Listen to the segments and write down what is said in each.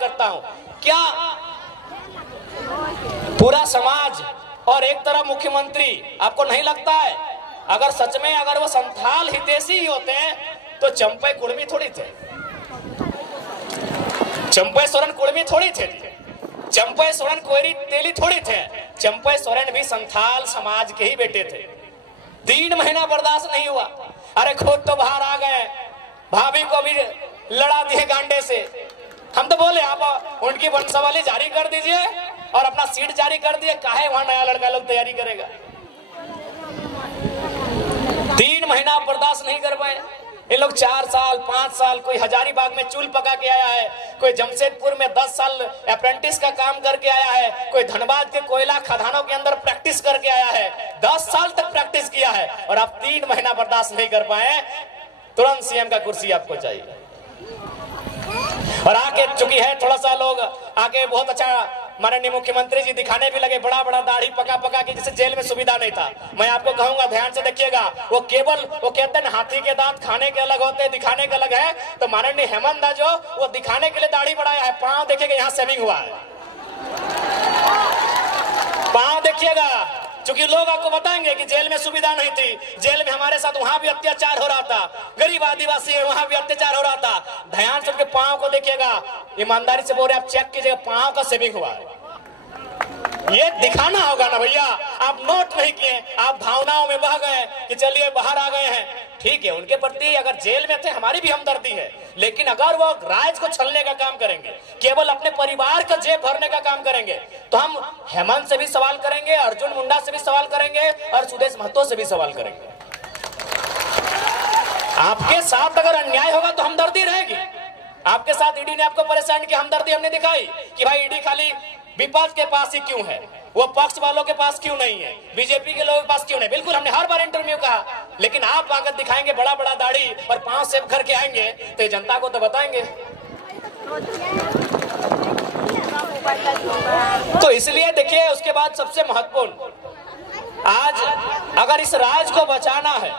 करता हूं, क्या पूरा समाज और एक तरफ मुख्यमंत्री, आपको नहीं लगता है अगर सच में अगर वो संथाल हितैषी ही होते हैं तो चंपई कुर्मी थोड़ी थे, चंपई सोरेन कुर्मी थोड़ी थे, चंपई सोरेन कोयरी तेली थोड़ी थे, चंपई सोरेन भी संथाल समाज के ही बेटे थे। 3 महीना बर्दाश्त नहीं हुआ, अरे खुद तो बाहर आ गए, भाभी को भी लड़ा दिए गांडे से। हम तो बोले आप उनकी वंशावली जारी कर दीजिए और अपना सीट जारी कर दिए, काहे वहां नया लड़का लोग तैयारी करेगा। 3 महीना बर्दाश्त नहीं कर पाए ये लोग। 4 साल 5 साल, कोई हजारीबाग में चूल पका के आया है, कोई जमशेदपुर में 10 साल अप्रेंटिस का काम करके आया है, कोई धनबाद के कोयला खदानों के अंदर प्रैक्टिस करके आया है, 10 साल तक प्रैक्टिस किया है और आप 3 महीना बर्दाश्त नहीं कर पाए, तुरंत सीएम का कुर्सी आपको चाहिए। और आके चुकी है थोड़ा सा लोग आके बहुत अच्छा माननीय मुख्यमंत्री जी दिखाने भी लगे, बड़ा बड़ा दाढ़ी पका पका के, जिसे जेल में सुविधा नहीं था। मैं आपको कहूंगा ध्यान से देखिएगा, वो केवल वो कहते हैं हाथी के दांत खाने के अलग होते हैं, दिखाने के अलग है। तो माननीय हेमंत दा जो वो दिखाने के लिए दाढ़ी बढ़ाया है, पांव देखिएगा यहाँ सेविंग हुआ है, पांव देखिएगा। क्योंकि लोग आपको बताएंगे कि जेल में सुविधा नहीं थी, जेल में हमारे साथ वहां भी अत्याचार हो रहा था, गरीब आदिवासी है वहां भी अत्याचार हो रहा था। ध्यान से उनके पांव को देखिएगा, ईमानदारी से बोल रहे आप चेक कीजिएगा, पांव का सेविंग हुआ है। ये दिखाना होगा ना भैया, आप नोट नहीं किए, आप भावनाओं में बह गए कि चलिए बाहर आ गए हैं। ठीक है, उनके प्रति अगर जेल में थे हमारी भी हमदर्दी है, लेकिन अगर वो राज को छलने का काम करेंगे, केवल अपने परिवार का जेब भरने का काम करेंगे, तो हम हेमंत से भी सवाल करेंगे, अर्जुन मुंडा से भी सवाल करेंगे और सुदेश महतो से भी सवाल करेंगे। आपके साथ अगर अन्याय होगा तो हमदर्दी रहेगी। आपके साथ ईडी ने आपको परेशान किया, हमदर्दी हमने दिखाई कि भाई ईडी खाली विपक्ष के पास ही क्यों है, वो पक्ष वालों के पास क्यों नहीं है, बीजेपी के लोगों के पास क्यों नहीं। बिल्कुल हमने हर बार इंटरव्यू कहा, लेकिन आप आकर दिखाएंगे बड़ा बड़ा दाढ़ी और पांव सेव करके आएंगे तो जनता को तो बताएंगे। तो इसलिए देखिए, उसके बाद सबसे महत्वपूर्ण, आज अगर इस राज्य को बचाना है,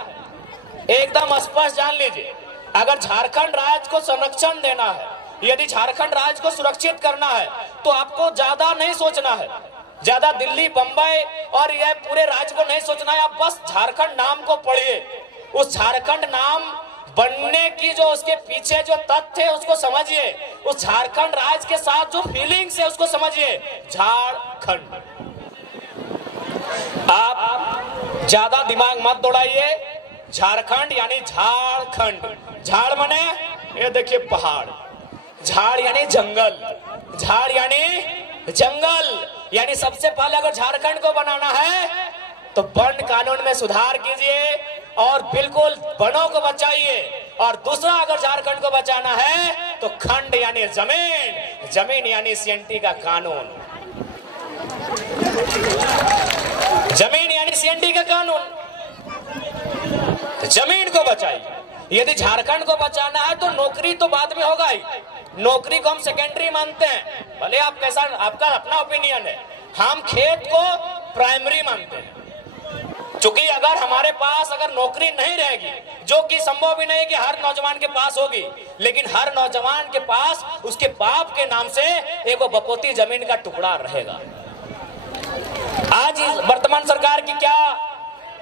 एकदम स्पष्ट जान लीजिए, अगर झारखंड राज्य को संरक्षण देना है, यदि झारखंड राज्य को सुरक्षित करना है, तो आपको ज्यादा नहीं सोचना है, ज्यादा दिल्ली बंबई और यह पूरे राज्य को नहीं सोचना है। आप बस झारखंड नाम को पढ़िए, उस झारखंड नाम बनने की जो उसके पीछे जो तथ्य है उसको समझिए, उस झारखंड राज्य के साथ जो फीलिंग्स है उसको समझिए। झारखंड, आप ज्यादा दिमाग मत दौड़ाइए। झारखंड यानी झारखंड, झाड़ माने ये देखिए पहाड़, झाड़ यानी जंगल, झाड़ यानी जंगल, यानी सबसे पहले अगर झारखंड को बनाना है तो वन कानून में सुधार कीजिए और बिल्कुल वनों को बचाइए। और दूसरा, अगर झारखंड को बचाना है तो खंड यानी जमीन, जमीन यानी सीएनटी का कानून, जमीन यानी सीएनटी का कानून, जमीन को बचाइए। यदि झारखंड को बचाना है तो नौकरी तो बाद में होगा ही, नौकरी को हम सेकेंडरी मानते हैं, भले आप कैसा, आपका अपना ओपिनियन है, हम खेत को प्राइमरी मानते हैं। क्योंकि अगर हमारे पास अगर नौकरी नहीं रहेगी, जो कि संभव भी नहीं कि हर नौजवान के पास होगी, लेकिन हर नौजवान के पास उसके बाप के नाम से एक बपोती जमीन का टुकड़ा रहेगा। आज वर्तमान सरकार की क्या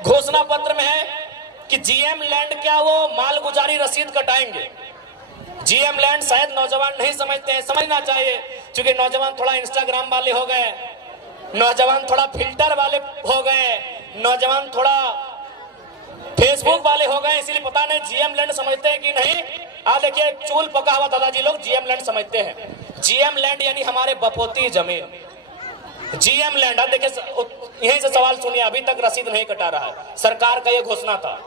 घोषणा पत्र में है कि जीएम लैंड क्या वो मालगुजारी रसीद कटाएंगे। जीएम लैंड शायद नौजवान नहीं समझते हैं, समझना चाहिए, क्योंकि नौजवान थोड़ा इंस्टाग्राम वाले हो गए, नौजवान थोड़ा फिल्टर वाले हो गए, नौजवान थोड़ा फेसबुक वाले हो गए, इसलिए पता नहीं जीएम लैंड समझते हैं कि नहीं। देखिए, चूल पका हुआ दादाजी लोग जीएम लैंड समझते हैं। जीएम लैंड यानी हमारे बपोती जमीन, जीएम लैंड। देखिए, यहीं से सवाल सुनिए, अभी तक रसीद नहीं कटा रहा है, सरकार का यह घोषणा था,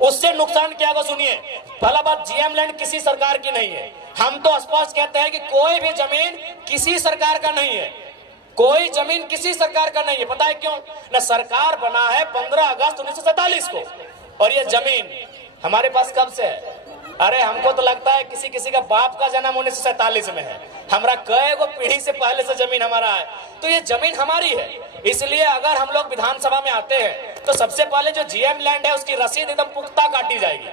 उससे नुकसान क्या होगा सुनिए। पहला बात, जीएम लैंड किसी सरकार की नहीं है, हम तो स्पष्ट कहते हैं कि कोई भी जमीन किसी सरकार का नहीं है, कोई जमीन किसी सरकार का नहीं है। पता है क्यों? ना सरकार बना है 15 अगस्त 1947 को, और ये जमीन हमारे पास कब से है? अरे हमको तो लगता है किसी किसी का बाप का जन्म 1947 में है, हमारा कई गो पीढ़ी से पहले से जमीन हमारा है, तो ये जमीन हमारी है। इसलिए अगर हम लोग विधानसभा में आते हैं तो सबसे पहले जो जीएम लैंड है उसकी रसीद एकदम पुख्ता काटी जाएगी,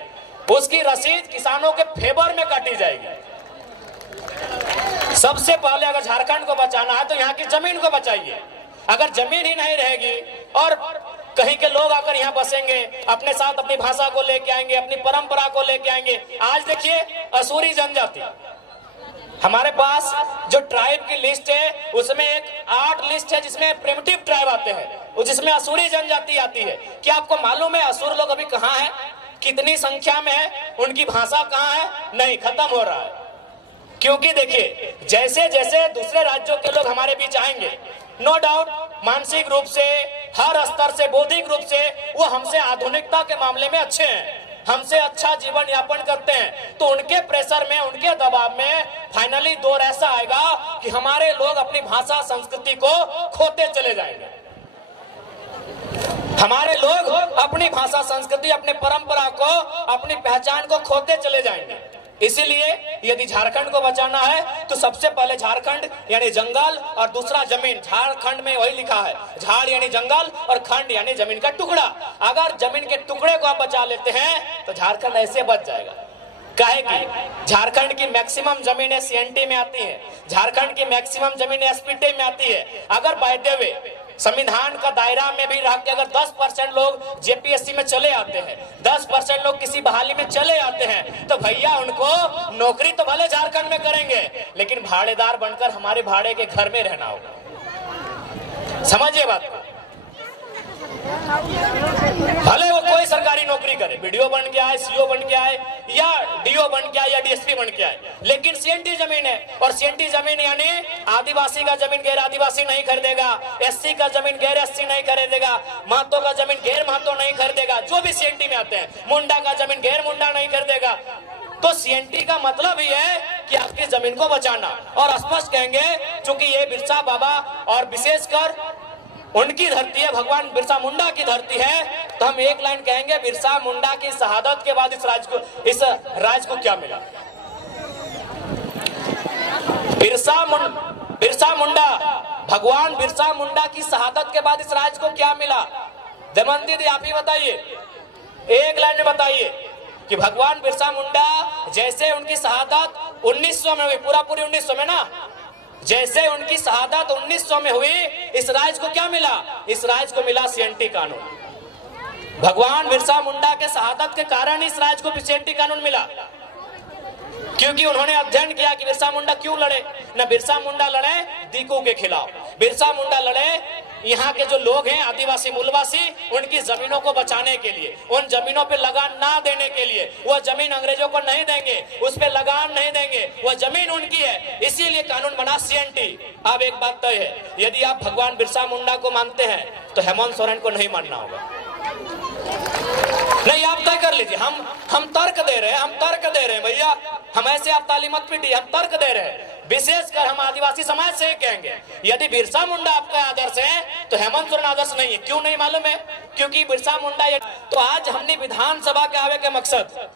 उसकी रसीद किसानों के फेवर में काटी जाएगी। सबसे पहले अगर झारखंड को बचाना है तो यहाँ की जमीन को बचाइए। अगर जमीन ही नहीं रहेगी और कहीं के लोग आकर यहाँ बसेंगे, अपने साथ अपनी भाषा को लेके आएंगे, अपनी परंपरा को लेके आएंगे। आज देखिए असुरी जनजाति, हमारे पास जो ट्राइब की लिस्ट है उसमें एक 8 लिस्ट है जिसमें प्रिमिटिव ट्राइब आते हैं, जिसमें असुरी जनजाति आती है। क्या आपको मालूम है असुर लोग अभी कहाँ है, कितनी संख्या में है, उनकी भाषा कहाँ है? नहीं, खत्म हो रहा है। क्योंकि देखिए जैसे जैसे दूसरे राज्यों के लोग हमारे बीच आएंगे, नो डाउट मानसिक रूप से, हर स्तर से, बौद्धिक रूप से वो हमसे आधुनिकता के मामले में अच्छे हैं, हमसे अच्छा जीवन यापन करते हैं। तो उनके प्रेशर में, उनके दबाव में फाइनली दौर ऐसा आएगा कि हमारे लोग अपनी भाषा संस्कृति को खोते चले जाएंगे। हमारे लोग अपनी भाषा संस्कृति, अपने परंपरा को, अपनी पहचान को खोते चले जाएंगे। इसीलिए यदि झारखंड को बचाना है तो सबसे पहले झारखंड यानी जंगल और दूसरा जमीन। झारखंड में वही लिखा है, झाड़ यानी जंगल और खंड यानी जमीन का टुकड़ा। अगर जमीन के टुकड़े को आप बचा लेते हैं तो झारखंड ऐसे बच जाएगा। काहे कि झारखंड की मैक्सिमम जमीनें सीएनटी में आती है, झारखंड की मैक्सिमम जमीनें एसपीटी में आती है। अगर बाय द वे संविधान का दायरा में भी रह के अगर 10% लोग जेपीएससी में चले आते हैं, 10% लोग किसी बहाली में चले आते हैं, तो भैया उनको नौकरी तो भले झारखंड में करेंगे लेकिन भाड़ेदार बनकर हमारे भाड़े के घर में रहना होगा। समझिए बात को। भले वो कोई सरकारी नौकरी करे, बीडीओ बन के आए, सीओ बन के आए या डीओ बन के आए या डीएसपी बन के आए, लेकिन सीएनटी जमीन है। और सीएनटी जमीन यानी आदिवासी का जमीन गैर आदिवासी नहीं खरीदेगा, एससी का जमीन गैर एससी नहीं खरीदेगा, महतो का जमीन गैर महतो नहीं खरीदेगा, जो भी सीएनटी में आते हैं, मुंडा का जमीन गैर मुंडा नहीं खरीदेगा। तो सीएनटी का मतलब ही है कि आपकी जमीन को बचाना। और स्पष्ट कहेंगे क्योंकि ये बिरसा बाबा और विशेषकर उनकी धरती है, भगवान बिरसा मुंडा की धरती है, तो हम एक लाइन कहेंगे, बिरसा मुंडा की शहादत के बाद इस राज को क्या मिला? बिरसा मुंडा, भगवान बिरसा मुंडा की शहादत के बाद इस राज को क्या मिला? दमयंती दी आप ही बताइए, एक लाइन में बताइए कि भगवान बिरसा मुंडा जैसे उनकी शहादत 1900 में हुई, पूरी 1900 में ना, जैसे उनकी शहादत 1900 में हुई, इस राज्य को क्या मिला? इस राज्य को मिला सीएनटी कानून। भगवान बिरसा मुंडा के शहादत के कारण इस राज्य को सीएनटी कानून मिला, क्योंकि उन्होंने अध्ययन किया कि बिरसा मुंडा क्यों लड़े। न बिरसा मुंडा लड़े दीकू के खिलाफ, बिरसा मुंडा लड़े यहाँ के जो लोग हैं आदिवासी मूलवासी, उनकी जमीनों को बचाने के लिए, उन जमीनों पे लगान ना देने के लिए। वह जमीन अंग्रेजों को नहीं देंगे, उस पे लगान नहीं देंगे, वह जमीन उनकी है, इसीलिए कानून बना सीएनटी। अब एक बात तय है, यदि आप भगवान बिरसा मुंडा को मानते हैं तो हेमंत सोरेन को नहीं मानना होगा। नहीं, आप तय कर लीजिए। हम तर्क दे रहे हैं, हम तर्क दे रहे हैं भैया, हम ऐसे आप ताली मत पीटिए, हम तर्क दे रहे हैं। विशेषकर हम आदिवासी समाज से कहेंगे, यदि बिरसा मुंडा आपका आदर्श है तो हेमंत सोरेन आदर्श नहीं है। क्यों नहीं मालूम है? क्योंकि बिरसा मुंडा तो आज हमने विधानसभा के आवे के मकसद,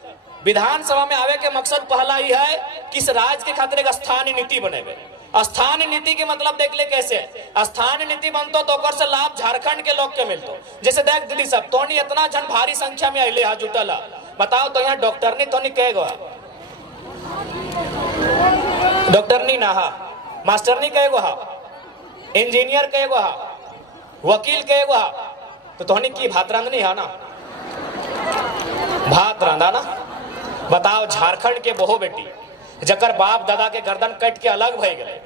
विधानसभा में आवे के मकसद पहला ही है कि इस राज्य के खातिर एक स्थानीय नीति बनेबे। स्थानीय नीति के मतलब देख ले कैसे स्थानीय नीति बनतो तो ओकर से लाभ झारखंड के लोग के मिलतो। जैसे देख दीदी सब तोनी इतना जन भारी संख्या में अइले हा जुटल हा, बताओ तो यहाँ डॉक्टरनी तोनी कएगो हा? डॉक्टरनी ना हा, मास्टरनी कएगो हा, इंजीनियर कएगो हा, वकील कएगो हा, तो तोनी की भात रांधनी हा ना, भात रांधा ना। बताओ झारखंड के बहु बेटी जकर बाप दादा के गर्दन कट के अलग भई गए,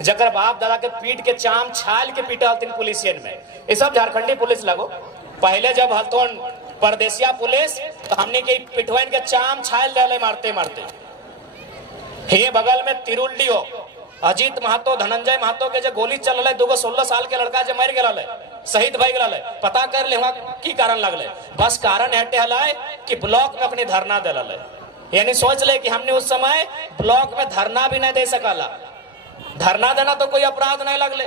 जकर बाप दादा के पीठ के चाम छाल के पीटल तीन पुलिसियन में, ये सब झारखंडी पुलिस लगो। पहले जब हलतोन परदेसिया पुलिस तो हमने के पिटवाइन के चाम छाल डाले मारते मारते। ये बगल में तिरुल्डी हो अजीत महतो, धनंजय महतो के जो गोली चल रहा, 16 साल के लड़का जो मर गया, शहीद भई गया, पता कर ले वहाँ की कारण लगल। बस कारण हटे हलाय कि ब्लॉक में अपनी धरना दिल, यानी सोच ले कि हमने उस समय ब्लॉक में धरना भी नहीं दे सकला। धरना देना तो कोई अपराध नहीं लगले,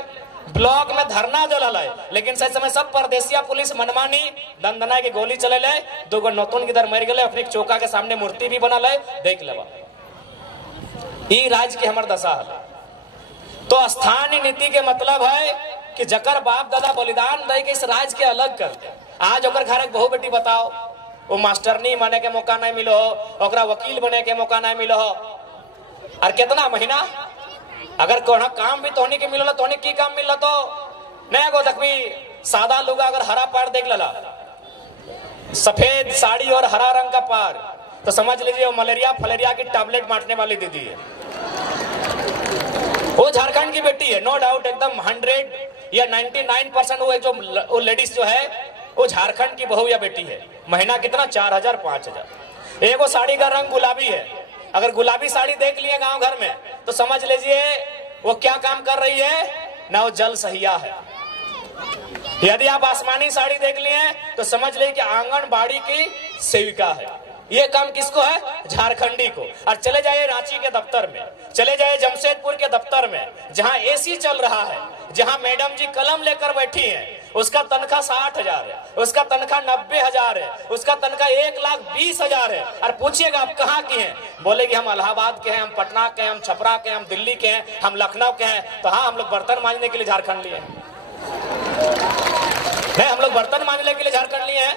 ब्लॉक में धरना दिल, लेकिन सही समय सब परदेसिया पुलिस मनमानी दंदना के गोली चले, 2 नौतुन किधर मर गए, अपने चौका के सामने मूर्ति भी बनल है, देख लेवा। ई राज्य की हमर दशा है। तो स्थानीय नीति के मतलब है कि जकर बाप दादा बलिदान दे के इस राज्य के अलग कर दे। आज ओकर घर बहु बेटी बताओ, वो मास्टरनी बने के मौका नहीं मिलो हो, ओकरा वकील बने के मौका नहीं मिलो हो, और कितना महीना अगर कोना काम भी तोहनी के मिलला तोहनी की काम मिलला तो नहीं गो देखबी सादा लोग अगर हरा पार देख लला सफेद साड़ी और हरा रंग का पार तो समझ लीजिए वो मलेरिया फलेरिया की टैबलेट बांटने वाली दीदी है। वो झारखंड की बेटी है, नो डाउट, एकदम 100 या 99% वो लेडीज जो है वो झारखंड की बहू या बेटी है। महीना कितना 4000 5000। एक वो साड़ी का रंग गुलाबी है, अगर गुलाबी साड़ी देख लिए गांव घर में तो समझ लीजिए वो क्या काम कर रही है ना, वो जल सहिया है। यदि आप आसमानी साड़ी देख लिए तो समझ लीजिए कि आंगनबाड़ी की सेविका है। ये काम किसको है? झारखंडी को। और चले जाइए रांची के दफ्तर में, चले जाइए जमशेदपुर के दफ्तर में, जहां एसी चल रहा है, जहां मैडम जी कलम लेकर बैठी हैं, उसका तनख्वाह 60,000 है, उसका तनख्वाह 90,000 है, उसका तनख्वाह 1,20,000 है। और पूछिएगा आप कहाँ की हैं, बोलेगी हम इलाहाबाद के हैं, हम पटना के हैं, हम छपरा के हैं, हम दिल्ली के हैं, हम लखनऊ के हैं। तो हाँ, हम लोग बर्तन मांजने के लिए झारखंड लिए हैं। नहीं, हम लोग बर्तन मांजने के लिए झारखंड लिए हैं।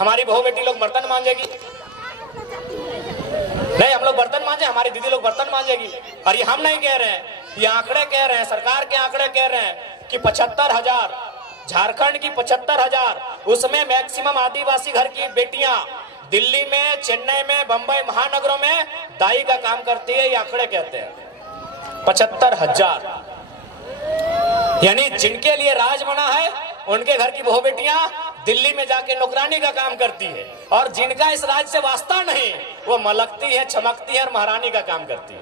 हमारी बहू बेटी लोग बर्तन मांजेगी, नहीं हम लोग बर्तन मांजे, हमारी दीदी लोग बर्तन मांजेगी। और ये हम नहीं कह रहे हैं, ये आंकड़े कह रहे हैं, सरकार के आंकड़े कह रहे हैं कि 75,000 झारखंड की 75,000, उसमें मैक्सिमम आदिवासी घर की बेटियां दिल्ली में, चेन्नई में, बंबई महानगरों में दाई का काम करती है। ये आंकड़े कहते हैं 75,000। यानी जिनके लिए राज बना है उनके घर की बहू बेटियां दिल्ली में जाके नौकरानी का काम करती है, और जिनका इस राज से वास्ता नहीं वो मलकती है, चमकती है और महारानी का काम करती है।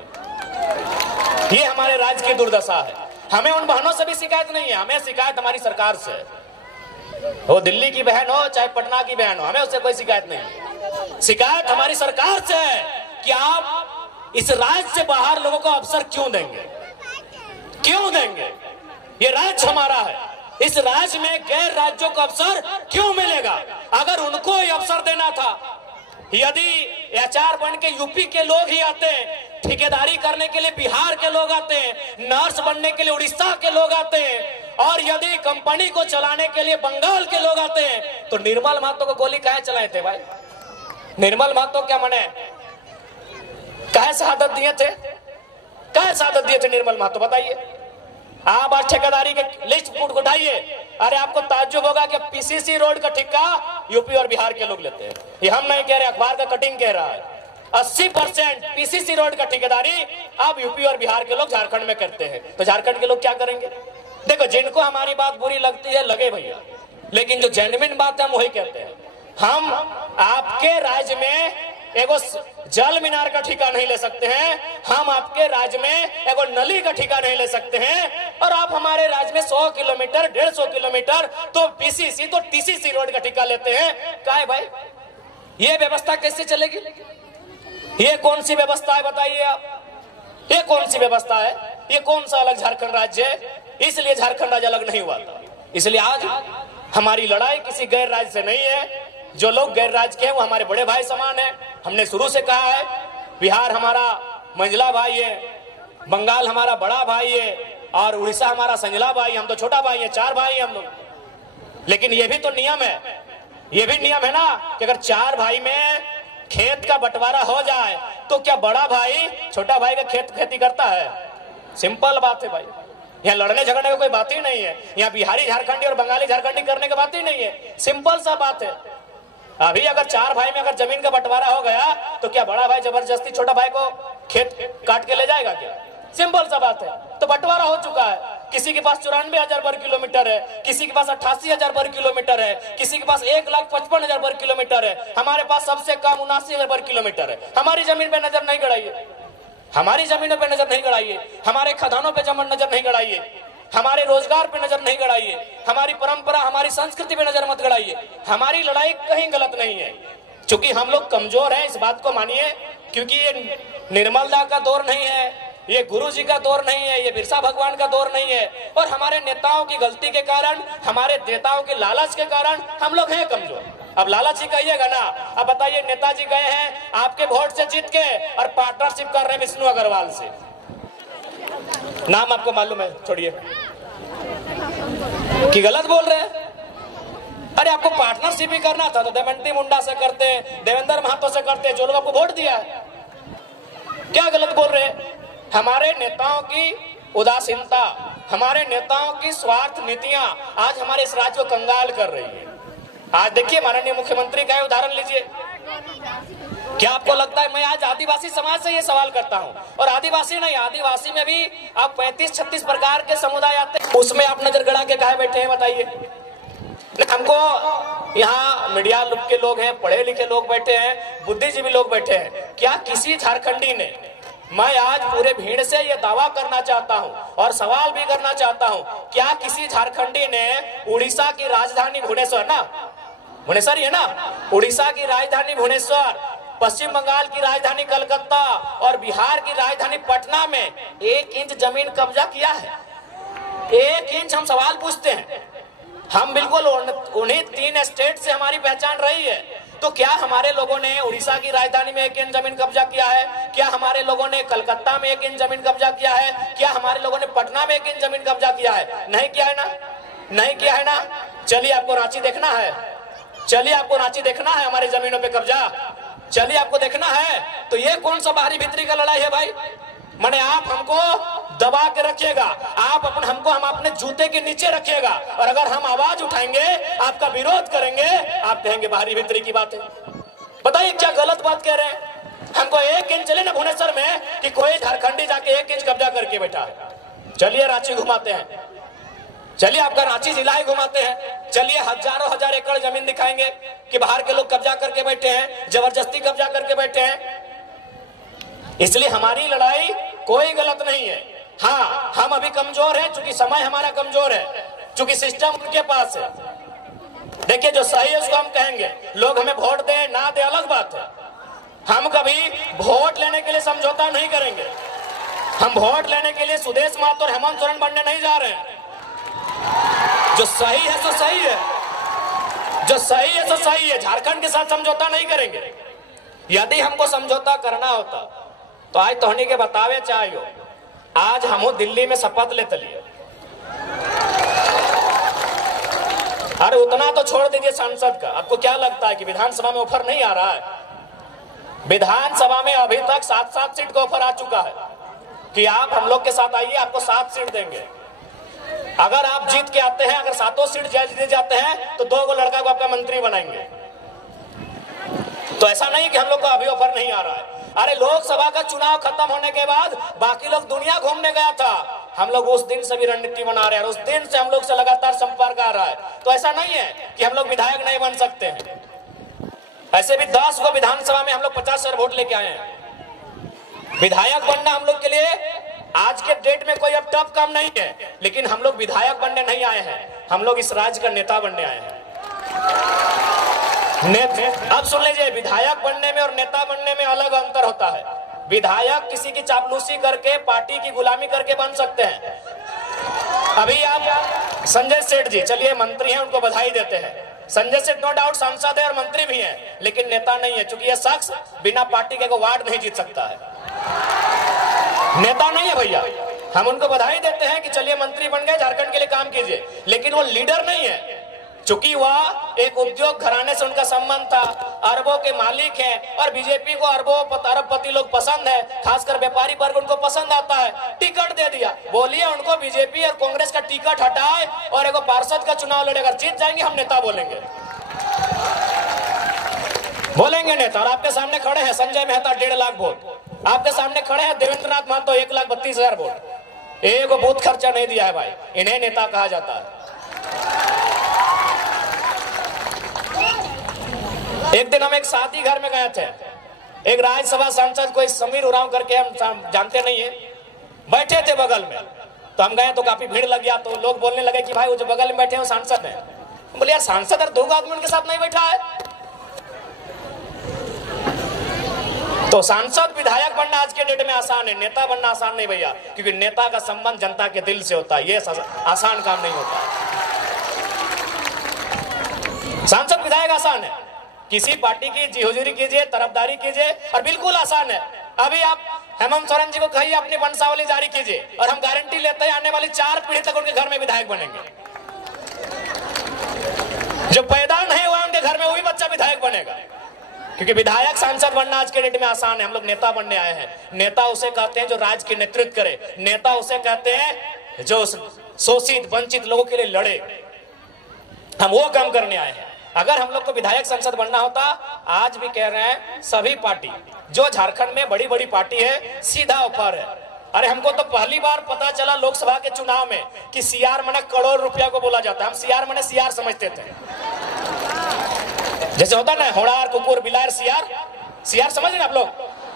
ये हमारे राज्य की दुर्दशा है। हमें उन बहनों से भी शिकायत नहीं है, हमें शिकायत हमारी सरकार से। वो दिल्ली की बहन हो चाहे पटना की बहन हो, हमें उससे कोई शिकायत नहीं है। शिकायत हमारी सरकार से है कि आप इस राज्य से बाहर लोगों को अवसर क्यों देंगे, क्यों देंगे? ये राज्य हमारा है, इस राज्य में गैर राज्यों को अवसर क्यों मिलेगा? अगर उनको ये अवसर देना था, यदि एचआर बन के यूपी के लोग ही आते, ठेकेदारी करने के लिए बिहार के लोग आते, नर्स बनने के लिए उड़ीसा के लोग आते, और यदि कंपनी को चलाने के लिए बंगाल के लोग आते, तो निर्मल महतो को गोली काहे चलाए थे भाई? निर्मल महतो क्या मने काहे शहादत दिए थे? काहे शहादत दिए थे निर्मल महतो, बताइए। आप आज ठेकेदारी के लिस्ट उठाइए, अरे आपको ताज्जुब होगा कि पीसीसी रोड का ठेका यूपी और बिहार के लोग लेते हैं। ये हम नहीं कह रहे, अखबार का कटिंग कह रहा है। 80% पीसीसी रोड का ठेकेदारी अब यूपी और बिहार के लोग झारखंड में करते हैं। तो झारखंड के लोग क्या करेंगे? देखो, जिनको हमारी बात बुरी लगती है लगे भैया, लेकिन जो जेन्युइन बात है हम वही कहते हैं। हम आपके राज्य में एगो जल मीनार का ठेका नहीं ले सकते हैं, हम आपके राज्य में एगो नली का ठेका नहीं ले सकते हैं, और आप हमारे राज्य में 100 किलोमीटर 150 किलोमीटर तो पीसीसी तो टीसीसी रोड का ठेका लेते हैं। क्या है भाई, ये व्यवस्था कैसे चलेगी? ये कौन सी व्यवस्था है बताइए आप? ये कौन सी व्यवस्था है? ये कौन सा अलग झारखंड राज्य है? इसलिए झारखंड राज्य अलग नहीं हुआ था। इसलिए आज हमारी लड़ाई किसी गैर राज्य से नहीं है। जो लोग गैर राज्य के हैं वो हमारे बड़े भाई समान है। हमने शुरू से कहा है, बिहार हमारा मंझला भाई है, बंगाल हमारा बड़ा भाई है, और उड़ीसा हमारा संजला भाई, हम तो छोटा भाई है, 4 भाई हैं हम लोग। लेकिन ये भी तो नियम है, ये भी नियम है ना कि अगर 4 भाई में खेत का बंटवारा हो जाए तो क्या बड़ा भाई छोटा भाई का खेती करता है? सिंपल बात है भाई, यहाँ लड़ने झगड़ने की कोई बात ही नहीं है। यहाँ बिहारी झारखंडी और बंगाली झारखंडी करने की बात ही नहीं है, सिंपल सा बात है। अभी अगर 4 भाई में अगर जमीन का बंटवारा हो गया तो क्या बड़ा भाई जबरदस्ती छोटा भाई को खेत काट के ले जाएगा क्या? सिंपल सा बात है। तो बंटवारा हो चुका है, किसी के पास 94,000 वर्ग किलोमीटर है, किसी के पास 88,000 वर्ग किलोमीटर है, किसी के पास 1,55,000 वर्ग किलोमीटर है, हमारे पास सबसे कम 79,000 वर्ग किलोमीटर है। हमारी जमीन पे नजर नहीं गड़ाइए, हमारी जमीनों पे नजर नहीं गड़ाइए, हमारे खदानों पे नजर नहीं गड़ाइए, हमारे रोजगार पे नजर नहीं गड़ाइए, हमारी परंपरा हमारी संस्कृति पे नजर मत गड़ाइए। हमारी लड़ाई कहीं गलत नहीं है, क्योंकि हम लोग कमजोर हैं, इस बात को मानिए। क्योंकि ये निर्मल दा का दौर नहीं है, ये गुरु जी का दौर नहीं है, ये बिरसा भगवान का दौर नहीं है, और हमारे नेताओं की गलती के कारण, हमारे नेताओं के लालच के कारण हम लोग हैं कमजोर। अब लालची कहिएगा ना, अब बताइए, नेताजी गए हैं आपके वोट से जीत के और पार्टनरशिप कर रहे हैं विष्णु अग्रवाल से, नाम आपको मालूम है, छोड़िए कि गलत बोल रहे हैं। अरे आपको पार्टनरशिप ही करना था तो दमयंती मुंडा से करते, देवेंद्र महतो से करते, जो लोग आपको वोट दिया है। क्या गलत बोल रहे हैं? हमारे नेताओं की उदासीनता, हमारे नेताओं की स्वार्थ नीतियां आज हमारे इस राज्य को कंगाल कर रही है। आज देखिए माननीय मुख्यमंत्री का उदाहरण लीजिए। क्या आपको लगता है, मैं आज आदिवासी समाज से ये सवाल करता हूं, और आदिवासी नहीं, आदिवासी में भी आप 35-36 प्रकार के समुदाय आते हैं, उसमें आप नजर गड़ा के काहे बैठे हैं बताइए? हमको यहाँ मीडिया के लोग हैं, पढ़े लिखे लोग बैठे हैं, बुद्धिजीवी लोग बैठे हैं, क्या किसी झारखंडी ने, मैं आज पूरे भीड़ से ये दावा करना चाहता हूं और सवाल भी करना चाहता हूं, क्या किसी झारखंडी ने उड़ीसा की राजधानी भुवनेश्वर, ना भुवनेश्वर है ना, उड़ीसा की राजधानी भुवनेश्वर, पश्चिम बंगाल की राजधानी कलकत्ता और बिहार की राजधानी पटना में 1 इंच जमीन कब्जा किया है? 1 इंच। हम सवाल पूछते हैं, हम बिल्कुल उन्हीं 3 स्टेट से हमारी पहचान रही है, तो क्या हमारे लोगों ने उड़ीसा की राजधानी में 1 इंच जमीन कब्जा किया है? क्या हमारे लोगों ने कलकत्ता में 1 इंच जमीन कब्जा किया है? क्या हमारे लोगों ने पटना में 1 इंच जमीन कब्जा किया है? नहीं किया है ना, नहीं किया है ना। चलिए आपको रांची देखना है, चलिए आपको रांची देखना है, हमारी जमीनों पे कब्जा, चलिए आपको देखना है। तो ये कौन सा बाहरी भीतरी का लड़ाई है भाई? माने आप हमको दबा के रखिएगा, आप हम अपने जूते के नीचे रखिएगा, और अगर हम आवाज उठाएंगे, आपका विरोध करेंगे, आप कहेंगे बाहरी भीतरी की बात है। बताइए क्या गलत बात कह रहे हैं? हमको 1 इंच चले ना भुवनेश्वर में कि कोई झारखंडी जाके 1 इंच कब्जा करके बैठा है। चलिए रांची घुमाते हैं, चलिए आपका रांची जिला ही घुमाते हैं, चलिए हजारों हजार एकड़ जमीन दिखाएंगे कि बाहर के लोग कब्जा करके बैठे हैं, जबरदस्ती कब्जा करके बैठे हैं। इसलिए हमारी लड़ाई कोई गलत नहीं है। हाँ, हम अभी कमजोर हैं, चूंकि समय हमारा कमजोर है, चूंकि सिस्टम उनके पास है। देखिए जो सही है उसको हम कहेंगे, लोग हमें वोट दे ना दे अलग बात है, हम कभी वोट लेने के लिए समझौता नहीं करेंगे। हम वोट लेने के लिए सुदेश महतो और हेमंत सोरेन बनने नहीं जा रहे हैं। जो सही है सो सही है, जो सही है सो सही है, झारखंड के साथ समझौता नहीं करेंगे। यदि हमको समझौता करना होता तो आज तोहनी के बतावे चाहिए, आज हम दिल्ली में शपथ लेते लिए। अरे उतना तो छोड़ दीजिए सांसद का, आपको क्या लगता है कि विधानसभा में ऑफर नहीं आ रहा है? विधानसभा में अभी तक 7-7 सीट का ऑफर आ चुका है कि आप हम लोग के साथ आइए, आपको 7 सीट देंगे। अगर आप जीत के आते हैं, अगर 7 सीट जीत जाते हैं तो 2 लड़का को आपका मंत्री बनाएंगे। तो ऐसा नहीं कि हम लोग को अभी ऑफर नहीं आ रहा है। अरे लोकसभा का चुनाव खत्म होने के बाद बाकी लोग दुनिया घूमने गया था, हम लोग उस दिन से भी रणनीति बना रहे हैं, उस दिन से हम लोग से लगातार संपर्क आ रहा है। तो ऐसा नहीं है कि हम लोग विधायक नहीं बन सकते हैं। ऐसे भी 10 को विधानसभा में हम लोग 50,000 वोट लेके आए हैं। विधायक बनना हम लोग के लिए आज के डेट में कोई अब टफ काम नहीं है, लेकिन हम लोग विधायक बनने नहीं आए हैं, हम लोग इस राज्य का नेता बनने आए हैं। अब सुन लीजिए, विधायक बनने में और नेता बनने में अलग अंतर होता है। विधायक किसी की चापलूसी करके, पार्टी की गुलामी करके बन सकते हैं। अभी आप संजय सेठ जी, चलिए मंत्री हैं, उनको बधाई देते हैं। संजय सेठ नो डाउट सांसद है और मंत्री भी हैं, लेकिन नेता नहीं है, क्योंकि यह शख्स बिना पार्टी के वार्ड नहीं जीत सकता है, नेता नहीं है भैया। हम उनको बधाई देते हैं कि चलिए मंत्री बन गए, झारखंड के लिए काम कीजिए, लेकिन वो लीडर नहीं है। चूंकि वह एक उद्योग घराने से उनका संबंध था, अरबों के मालिक हैं, और बीजेपी को अरबपति लोग पसंद है, खासकर व्यापारी वर्ग उनको पसंद आता है, टिकट दे दिया। बोलिए उनको बीजेपी और कांग्रेस का टिकट हटाए और एक पार्षद का चुनाव लड़े, अगर जीत जाएंगे हम नेता बोलेंगे, बोलेंगे नेता। और आपके सामने खड़े हैं संजय मेहता 1.5 लाख वोट, आपके सामने खड़े हैं देवेंद्रनाथ महतो 1,32,000 वोट, एक बूथ खर्चा नहीं दिया है भाई, इन्हें नेता कहा जाता है। एक दिन हम एक शादी घर में गए थे, एक राज्यसभा सांसद कोई समीर उरांव करके, हम जानते नहीं है, बैठे थे बगल में। तो हम गए तो काफी भीड़ लग गया, तो लोग बोलने लगे कि भाई वो जो बगल में बैठे हैं वो सांसद हैं। बोले यार सांसद और 2 आदमी उनके साथ नहीं बैठा है। तो सांसद विधायक बनना आज के डेट में आसान है, नेता बनना आसान नहीं भैया, क्योंकि नेता का संबंध जनता के दिल से होता है, ये आसान काम नहीं होता। सांसद विधायक आसान है, किसी पार्टी की जी हुजूरी कीजिए, तरफदारी कीजिए, और बिल्कुल आसान है। अभी आप हेमंत सोरेन जी को कहिए अपनी वंशावली जारी कीजिए, और हम गारंटी लेते हैं आने वाली 4 पीढ़ी तक उनके घर में विधायक बनेंगे। जो पैदा नहीं हुआ उनके घर में वही बच्चा विधायक बनेगा। क्योंकि विधायक सांसद बनना आज के डेट में आसान है, हम लोग नेता बनने आए हैं। नेता उसे कहते हैं जो राज्य की नेतृत्व करे, नेता उसे कहते हैं जो शोषित वंचित लोगों के लिए लड़े। हम वो काम करने आए हैं। अगर हम लोग को विधायक सांसद बनना होता, आज भी कह रहे हैं सभी पार्टी जो झारखंड में बड़ी बड़ी पार्टी है सीधा ऑफर है। अरे हमको तो पहली बार पता चला लोकसभा के चुनाव में कि सीआर मने करोड़ रुपया को बोला जाता है। हम सीआर मने सीआर समझते थे, जैसे होता ना होड़ार कुकुर बिलार सीआर, सीआर समझ रहे आप लोग।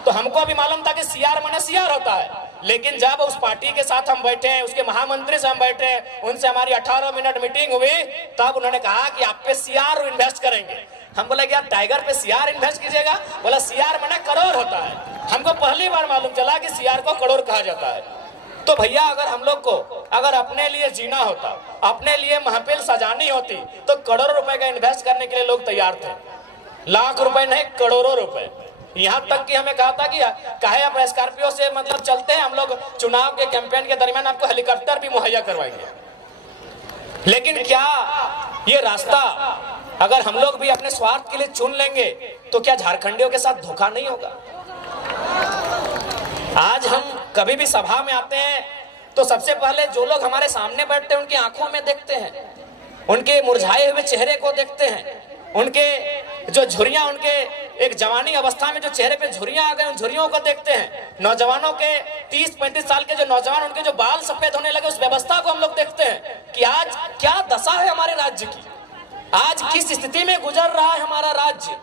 तो हमको भी मालूम था कि सीआर मने सीआर होता है, लेकिन जब उस पार्टी के साथ हम बैठे हैं, उसके महामंत्री से हम बैठे हैं, उनसे हमारी 18 मिनट मीटिंग हुई, तब उन्होंने कहा कि आप पे सीआर इन्वेस्ट करेंगे। हम बोले कि यार टाइगर पे सीआर इन्वेस्ट कीजिएगा? बोला सीआर मने करोड़ होता है। हमको पहली बार मालूम चला कि सीआर को करोड़ कहा जाता है। तो भैया अगर हम लोग को अगर अपने लिए जीना होता, अपने लिए महफिल सजानी होती, तो करोड़ों रुपए का इन्वेस्ट करने के लिए लोग तैयार थे। लाख रुपए नहीं, करोड़ों रुपए। यहाँ तक कि हमें कहा था कि काहे आप स्कॉर्पियो से मतलब चलते हैं, हम लोग चुनाव के कैंपेन के दरमियान आपको हेलीकॉप्टर भी मुहैया करवाएंगे। लेकिन क्या ये रास्ता अगर हम लोग भी अपने स्वार्थ के लिए चुन लेंगे तो क्या झारखंडियों के साथ धोखा नहीं होगा? आज हम कभी भी सभा में आते हैं तो सबसे पहले जो लोग हमारे सामने बैठते हैं उनकी आंखों में देखते हैं, उनके मुरझाए हुए चेहरे को देखते हैं, उनके जो झुर्रियां, उनके एक जवानी अवस्था में जो चेहरे पे झुर्रियां आ गए, उन झुर्रियों को देखते हैं। नौजवानों के 30-35 साल के जो नौजवान, उनके जो बाल सफेद होने लगे, उस व्यवस्था को हम लोग देखते हैं कि आज क्या दशा है हमारे राज्य की, आज किस स्थिति में गुजर रहा है हमारा राज्य।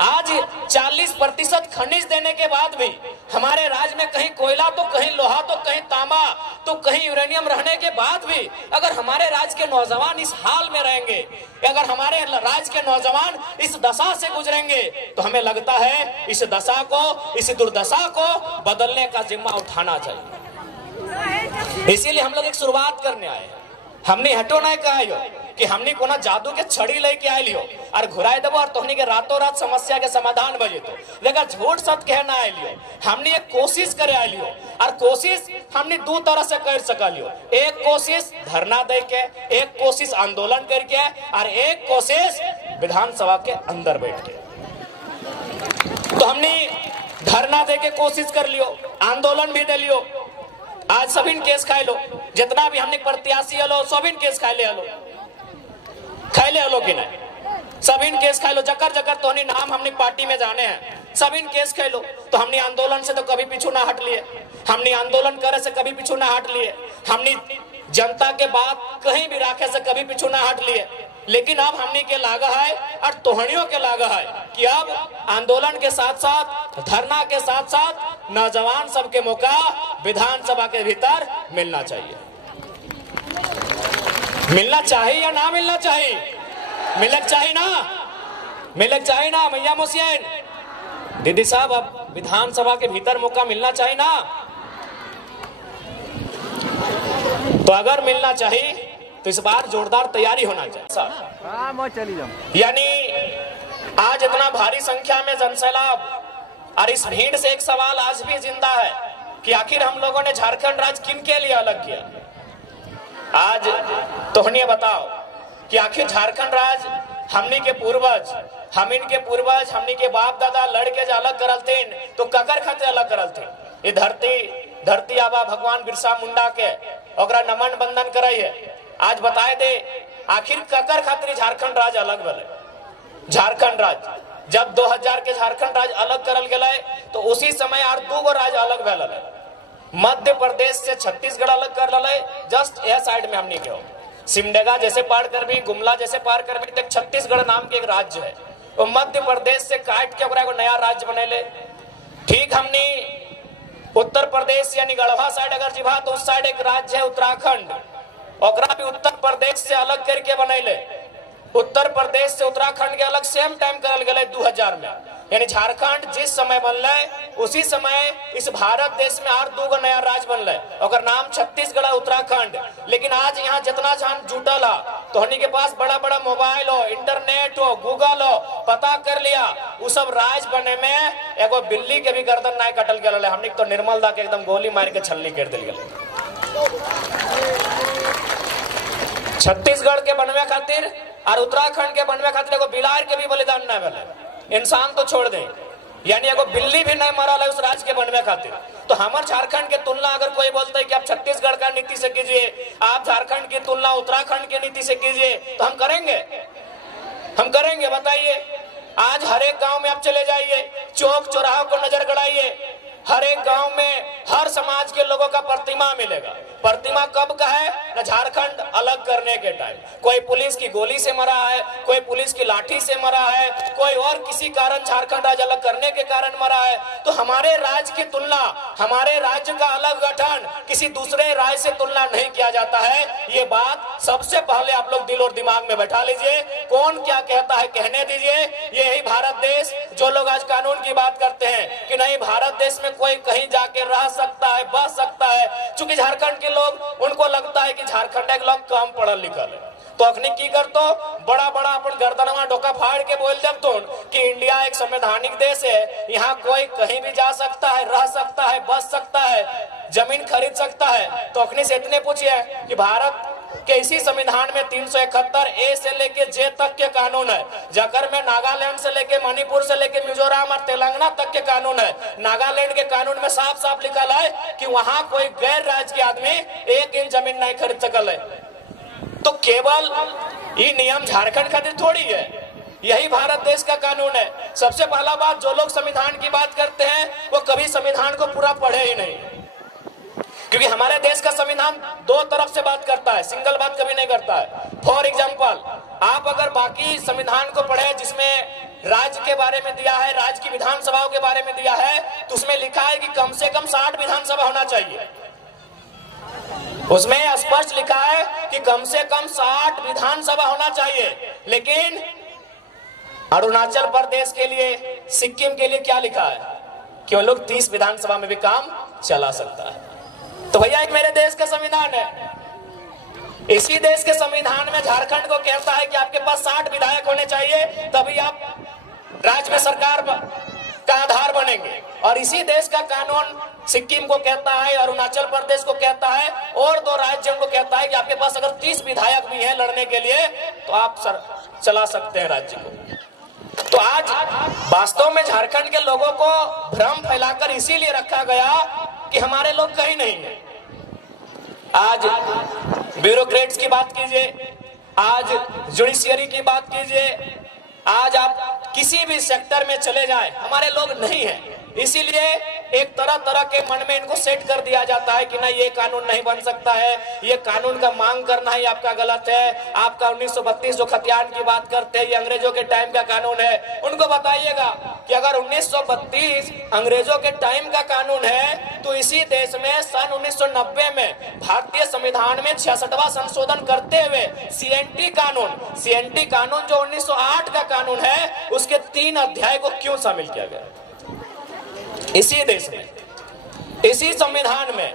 आज 40% खनिज देने के बाद भी हमारे राज्य में कहीं कोयला तो कहीं लोहा तो कहीं तांबा तो कहीं यूरेनियम रहने के बाद भी अगर हमारे राज्य के नौजवान इस हाल में रहेंगे, अगर हमारे राज्य के नौजवान इस दशा से गुजरेंगे, तो हमें लगता है इस दशा को, इस दुर्दशा को बदलने का जिम्मा उठाना चाहिए। इसीलिए हम लोग एक शुरुआत करने आए हैं। हमने हटो नहीं कहा कि हमने कोना जादू के छड़ी लेके आए लियो और घुराए देबो और तोहनी के रातों रात समस्या के समाधान बजे तो देखा झूठ सच कहना आए लियो। हमने एक कोशिश करे आए लियो और कोशिश हमने दो तरह से कर सका लियो। एक कोशिश धरना दे के, एक कोशिश आंदोलन करके और एक कोशिश विधानसभा के अंदर बैठ के। तो हमने धरना दे के कोशिश कर लियो, आंदोलन भी दे लियो। आज सभी केस खाए लो, जितना भी हमने प्रत्याशी हलो सभी केस खाए ले हलो, खाए ले हलो कि नहीं, सभी केस खाए लो। जकर जकर तो नाम हमने पार्टी में जाने हैं, सभी केस खाए लो। तो हमने आंदोलन से तो कभी पीछू ना हट लिए, हमने आंदोलन करे से कभी पीछू ना हट लिए, हमने जनता के बात कहीं भी राखे से कभी पीछू ना हट लिए। लेकिन अब हमने के लागा है और तोहनियों के लागा है कि अब आंदोलन के साथ साथ, धरना के साथ साथ नौजवान सबके मौका विधानसभा के भीतर मिलना चाहिए। मिलना चाहिए या ना मिलना चाहिए? मिलक चाहिए ना, मिलक चाहिए ना मैया मुसियन दीदी साहब, अब विधानसभा के भीतर मौका मिलना चाहिए ना। तो अगर मिलना चाहिए तो इस बार जोरदार तैयारी होना चाहिए। यानी आज इतना भारी संख्या में जनसैलाब और इस भीड़ से एक सवाल आज भी जिंदा है कि आखिर हम लोगों ने झारखंड राज्य किन के लिए अलग किया? आज तोहनी बताओ कि आखिर झारखंड राज्य हमनी के पूर्वज, हमनी के बाप दादा लड़के जो अलग करल थे तो ककर खातिर अलग करल थे। ये धरती आबा भगवान बिरसा मुंडा के ओकरा नमन बंदन करे है। आज बताए दे आखिर ककर खातिर झारखंड राज्य अलग भले। झारखंड राज्य जब 2000 के झारखंड राज्य अलग करल गए तो उसी समय और 2 राज्य अलग भले। मध्य प्रदेश से छत्तीसगढ़ अलग कर ले, जस्ट यह साइड में हमने क्यों सिमडेगा जैसे पार कर भी, गुमला जैसे पार कर भी, तक छत्तीसगढ़ नाम के एक राज्य है। वो मध्य प्रदेश से काट के ओकरा नया राज्य बने ले। ठीक हमने उत्तर प्रदेश यानी गढ़वा साइड अगर जीवा तो उस साइड एक राज्य है उत्तराखंड, ओकरा भी उत्तर प्रदेश से अलग करके बनैले। उत्तर प्रदेश से उत्तराखंड के अलग सेम टाइम करल गए 2000 में। यानी झारखंड जिस समय बनले उसी समय इस भारत देश में और 2 नया राज्य बनले, ओकर नाम छत्तीसगढ़ उत्तराखंड। लेकिन आज यहाँ जितना जान जुटल है तो हमनी के पास बड़ा बड़ा मोबाइल हो, इंटरनेट हो, गूगल हो, पता कर लिया वो सब राज्य बने में एगो बिल्ली के भी गर्दन नहीं कटल गए। हमने तो निर्मल दा के एकदम गोली मार के छलनी कर दिल गए। छत्तीसगढ़ के बनवे खातिर और उत्तराखंड के बनवे खातिर एगो बिलार के भी बलिदान न भेले। इंसान तो छोड़ दें, यानी अगर बिल्ली भी नहीं मरा है उस राज्य के बनवे खातिर। तो हमारे झारखंड के तुलना अगर कोई बोलता है कि आप छत्तीसगढ़ का नीति से कीजिए, आप झारखंड की तुलना उत्तराखंड की नीति से कीजिए, तो हम करेंगे, हम करेंगे। बताइए, आज हर एक गांव में आप चले जाइए, चौक चौराहों को नजर गड़ाइए, हर एक गांव में हर समाज के लोगों का प्रतिमा मिलेगा। प्रतिमा कब का है? न झारखंड अलग करने के टाइम। कोई पुलिस की गोली से मरा है, कोई पुलिस की लाठी से मरा है, कोई और किसी कारण झारखंड राज्य अलग करने के कारण मरा है। तो हमारे राज्य की तुलना, हमारे राज्य का अलग गठन किसी दूसरे राज्य से तुलना नहीं किया जाता है। ये बात सबसे पहले आप लोग दिल और दिमाग में बैठा लीजिए। कौन क्या कहता है कहने दीजिए। यही भारत देश, जो लोग आज कानून की बात करते हैं कि नहीं भारत देश में कोई कहीं जाके रह सकता है, बस सकता है, चूंकि झारखंड के लोग, उनको लगता है कि झारखंड के लोग कम पढ़ल लिखल है, तो अखनी की करतो बड़ा बड़ा अपन गर्दनवा डोका फाड़ के बोल देव तो कि इंडिया एक संवैधानिक देश है, यहाँ कोई कहीं भी जा सकता है, रह सकता है, बस सकता है, जमीन खरीद सकता है। तो अखनी से इतने पूछिए कि भारत के इसी संविधान में 371 ए से लेके जे तक के कानून है, जाकर में नागालैंड से लेके मणिपुर से लेके मिजोरम और तेलंगाना तक के कानून है। नागालैंड के कानून में साफ साफ लिखा है कि वहां कोई गैर राज्य के आदमी 1 इंच जमीन नहीं खरीद सकल है। तो केवल ये नियम झारखंड खातिर थोड़ी है, यही भारत देश का कानून है। सबसे पहला बात, जो लोग संविधान की बात करते हैं वो कभी संविधान को पूरा पढ़े ही नहीं, क्योंकि हमारे देश का संविधान दो तरफ से बात करता है, सिंगल बात कभी नहीं करता है। फॉर एग्जाम्पल, आप अगर बाकी संविधान को पढ़े जिसमें राज्य के बारे में दिया है, राज्य की विधानसभाओं के बारे में दिया है, तो उसमें लिखा है कि कम से कम 60 विधानसभा होना चाहिए। उसमें स्पष्ट लिखा है कि कम से कम 60 विधानसभा होना चाहिए। लेकिन अरुणाचल प्रदेश के लिए, सिक्किम के लिए क्या लिखा है कि वो लोग 30 विधानसभा में भी काम चला सकता है। तो भैया एक मेरे देश का संविधान है, इसी देश के संविधान में झारखंड को कहता है कि आपके पास 60 विधायक होने चाहिए, तभी आप राज्य में सरकार का आधार बनेंगे। और इसी देश का कानून सिक्किम को कहता है, अरुणाचल प्रदेश को कहता है, और 2 राज्यों को कहता है कि आपके पास अगर 30 विधायक भी हैं लड़ने के लिए तो आप चला सकते हैं राज्य को। तो आज वास्तव में झारखंड के लोगों को भ्रम फैलाकर इसीलिए रखा गया कि हमारे लोग कहीं नहीं है। आज ब्यूरोक्रेट्स की बात कीजिए, आज जुडिशियरी की बात कीजिए, आज आप किसी भी सेक्टर में चले जाएं, हमारे लोग नहीं है। इसीलिए एक तरह तरह के मन में इनको सेट कर दिया जाता है कि नहीं ये कानून नहीं बन सकता है, ये कानून का मांग करना ही आपका गलत है। आपका 1932 जो खतियान की बात करते हैं ये अंग्रेजों के टाइम का कानून है। उनको बताइएगा कि अगर 1932 अंग्रेजों के टाइम का कानून है तो इसी देश में सन 1990 में भारतीय संविधान में 66वां संशोधन करते हुए सीएनटी कानून जो 1908 का कानून है उसके 3 अध्याय को क्यों शामिल किया गया? इसी देश में, इसी संविधान में,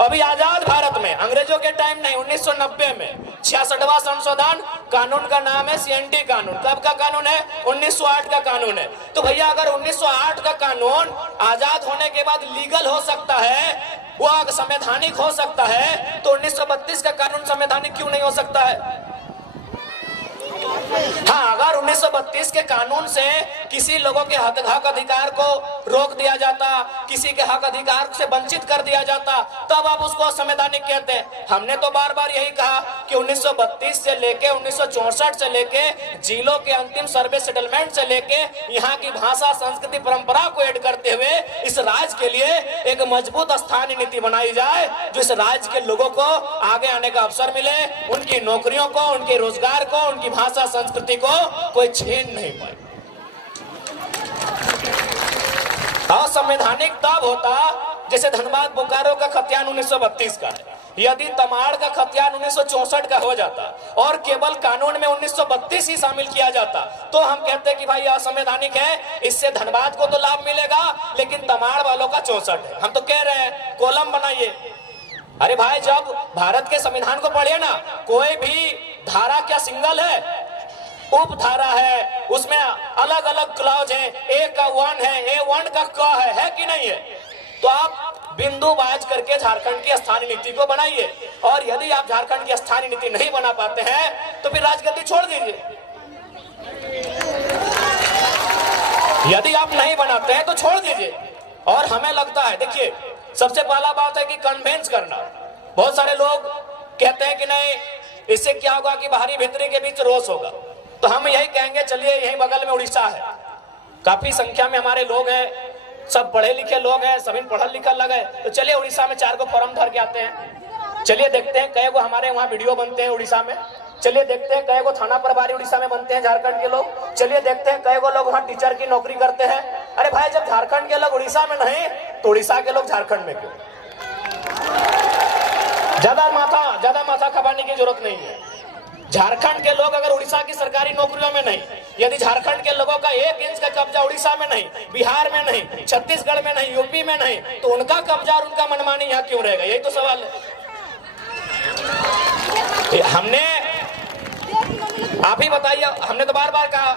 अभी आजाद भारत में, अंग्रेजों के टाइम नहीं, 1990 में 66वां संशोधन, कानून का नाम है सीएनटी कानून। कब का कानून है? 1908 का कानून है। तो भैया अगर 1908 का कानून आजाद होने के बाद लीगल हो सकता है, वो संवैधानिक हो सकता है, तो 1932 का कानून संवैधानिक क्यों नहीं हो सकता है? हाँ, अगर 1932 के कानून से किसी लोगों के हक अधिकार को रोक दिया जाता, किसी के हक अधिकार से वंचित कर दिया जाता, तब आप उसको असंवैधानिक कहते हैं। हमने तो बार बार यही कहा कि 1932 से लेके 1964 से लेके जिलों के अंतिम सर्वे सेटलमेंट से लेके यहाँ की भाषा, संस्कृति, परंपरा को ऐड करते हुए इस राज्य के लिए एक मजबूत स्थानीय नीति बनाई जाए, जो इस राज्य के लोगों को आगे आने का अवसर मिले, उनकी नौकरियों को, उनके रोजगार को, उनकी भाषा संस्कृति को कोई छीन नहीं पाए। असंवैधानिक तब होता जैसे धनबाद बोकारो का खतियान 1932 का है, यदि तमाड़ का खतियान 1964 का हो जाता और केवल कानून में 1932 ही शामिल किया जाता तो हम कहते कि भाई असंवैधानिक है, इससे धनबाद को तो लाभ मिलेगा लेकिन तमाड़ वालों का 64 है। हम तो कह रहे हैं कॉलम बनाइए। अरे भाई, जब भारत के संविधान को पढ़िए ना, कोई भी धारा क्या सिंगल है, उपधारा है, उसमें अलग अलग क्लॉज है, ए का 1 है, A1 का क है कि नहीं है? तो आप बिंदुवाज करके झारखंड की स्थानीय नीति को बनाइए, और यदि आप झारखंड की स्थानीय नीति नहीं बना पाते हैं तो फिर राजगद्दी छोड़ दीजिए। यदि आप नहीं बनाते हैं तो छोड़ दीजिए। और हमें लगता है, देखिए सबसे पहला बात है कि कन्वेंस करना। बहुत सारे लोग कहते हैं कि नहीं, इससे क्या होगा कि बाहरी भीतरी के बीच रोष होगा। तो हम यही कहेंगे, चलिए यही बगल में उड़ीसा है, काफी संख्या में हमारे लोग हैं, सब पढ़े लिखे लोग हैं, सभी पढ़ल लिखल लग है, तो चलिए उड़ीसा में 4 फॉर्म धर के आते हैं। चलिए देखते हैं कई गो हमारे वहाँ वीडियो बनते हैं उड़ीसा में। चलिए देखते हैं कई गो थाना प्रभारी उड़ीसा में बनते हैं झारखंड के लोग। चलिए देखते हैं कई गो लोग वहाँ टीचर की नौकरी करते हैं। अरे भाई, जब झारखंड के लोग उड़ीसा में नहीं तो उड़ीसा के लोग झारखंड में क्यों? ज्यादा माथा खपाने की जरूरत नहीं है। झारखंड के लोग अगर उड़ीसा की सरकारी नौकरियों में नहीं, यदि झारखंड के लोगों का 1 इंच का कब्जा उड़ीसा में नहीं, बिहार में नहीं, छत्तीसगढ़ में नहीं, यूपी में नहीं, तो उनका कब्जा और उनका मनमानी यहाँ क्यों रहेगा? यही तो सवाल है। हमने, आप ही बताइए, हमने तो बार बार कहा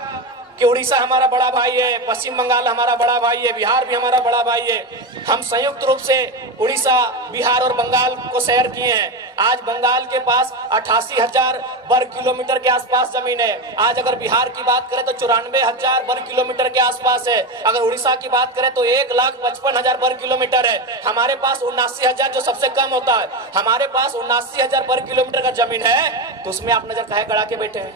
कि उड़ीसा हमारा बड़ा भाई है, पश्चिम बंगाल हमारा बड़ा भाई है, बिहार भी हमारा बड़ा भाई है। हम संयुक्त रूप से उड़ीसा, बिहार और बंगाल को शेयर किए हैं। आज बंगाल के पास 88,000 वर्ग किलोमीटर के आसपास जमीन है। आज अगर बिहार की बात करें तो 94,000 वर्ग किलोमीटर के आसपास है। अगर उड़ीसा की बात करें तो 1,55,000 वर्ग किलोमीटर है। हमारे पास 79,000 जो सबसे कम होता है, हमारे पास 79,000 वर्ग किलोमीटर का जमीन है। तो उसमें आप नजर काहे गड़ा के बैठे हैं?